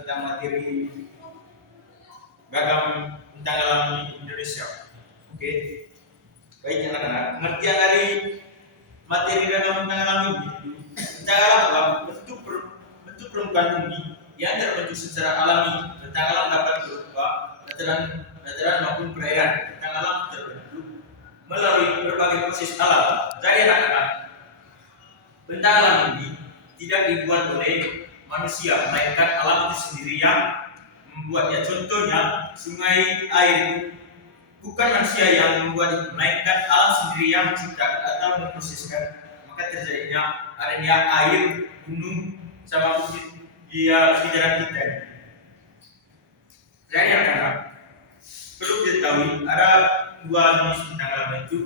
tentang materi ragam bentang alam di Indonesia. Oke, baik anak-anak. Pengertian dari materi ragam bentang alam ini, bentang alam adalah bentuk permukaan bumi yang terbentuk secara alami. Bentang alam dapat berupa dataran maupun perairan. Bentang alam terbentuk melalui berbagai proses alam. Jadi anak-anak, bentang alam ini tidak dibuat oleh manusia, melainkan alam itu sendiri yang membuatnya. Contohnya, sungai air itu bukan manusia yang membuat itu, melainkan alam sendiri yang menciptakan atau memproseskan. Maka terjadinya adanya air, gunung, sama bukit di sekitaran kita. Jadi anak-anak, perlu diketahui ada dua jenis bentang alam, itu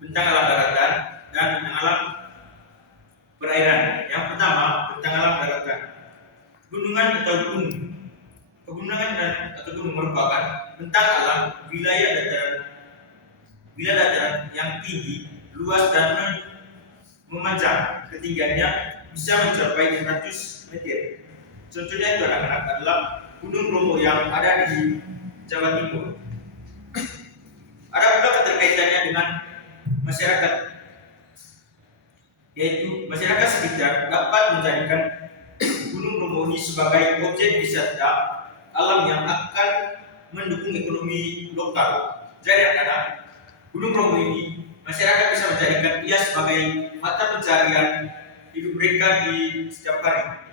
bentang alam daratan dan bentang alam perairan. Yang pertama, bentang alam daratan. Gunungan atau gunung. Pegunungan atau gunung merupakan bentang alam wilayah dataran yang tinggi, luas dan memanjang. Ketinggiannya bisa mencapai 200 meter. Contohnya itu anak-anak adalah Gunung Bromo yang ada di Jawa Timur. Ada pula keterkaitannya dengan masyarakat, yaitu masyarakat sekitar dapat menjadikan Gunung Bromo ini sebagai objek wisata alam yang akan mendukung ekonomi lokal. Jadi anak-anak, Gunung Bromo ini masyarakat bisa menjadikan ia sebagai mata pencarian hidup mereka di setiap hari.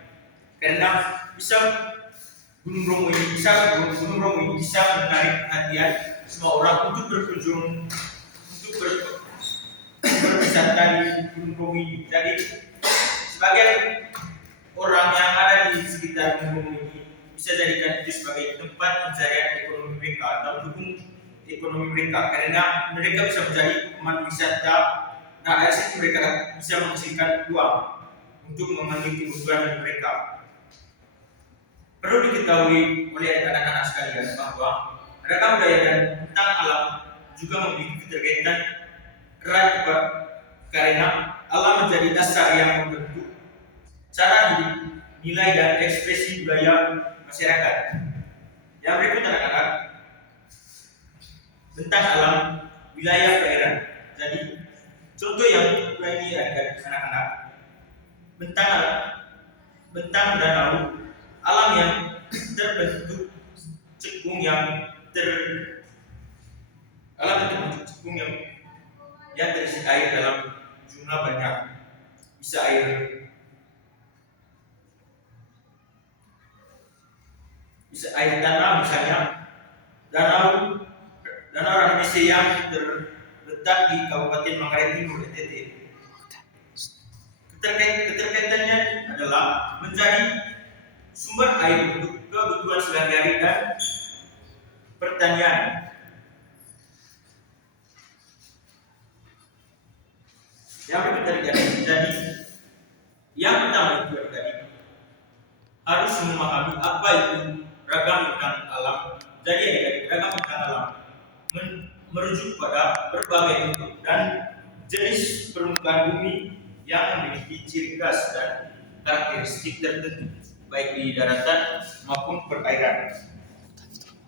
Karena Gunung Bromo ini bisa menarik perhatian semua orang untuk berkunjung, untuk berwisata di Gunung Bromo ini. Jadi sebagian orang yang ada di sekitar Gunung Bromo ini bisa jadikan itu sebagai tempat pencarian ekonomi mereka atau mendukung ekonomi mereka, karena mereka bisa menjadi pemandu wisata. Nah, dari situ mereka bisa menghasilkan uang untuk memenuhi kebutuhan mereka. Perlu diketahui oleh anak-anak sekalian bahwa ragam budaya dan bentang alam juga memiliki keterkaitan erat, karena alam menjadi dasar yang membentuk cara hidup, nilai dan ekspresi budaya masyarakat. Yang berikut anak-anak, bentang alam wilayah perairan. Jadi contoh yang ini anak-anak, bentang danau, alam yang terbentuk cekung yang terisi air dalam jumlah banyak. Bisa air tanah, misalnya danau Ranmese yang terletak di Kabupaten Manggarai Timur, NTT. Keterkaitannya adalah menjadi sumber air untuk kebutuhan sehari-hari dan pertanian. Yang terjadi, jadi yang pertama itu tadi harus memahami apa itu ragam bentang alam. Jadi ragam bentang alam merujuk pada berbagai bentuk dan jenis permukaan bumi yang memiliki ciri khas dan karakteristik tertentu, baik di daratan maupun perairan.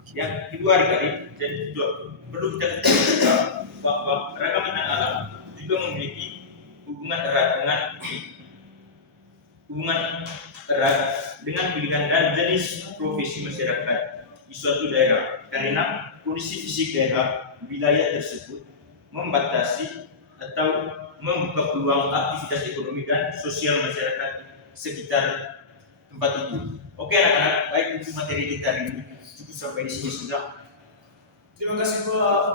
Yang kedua jadi perlu kita ketahui bahwa ragam bentang alam juga memiliki hubungan erat dengan pilihan dan jenis profesi masyarakat di suatu daerah, karena kondisi fisik daerah wilayah tersebut membatasi atau membuka peluang aktivitas ekonomi dan sosial masyarakat sekitar tempat itu. Oke anak-anak, baik untuk materi kita hari ini cukup sampai di sini sudah. Terima kasih Pak.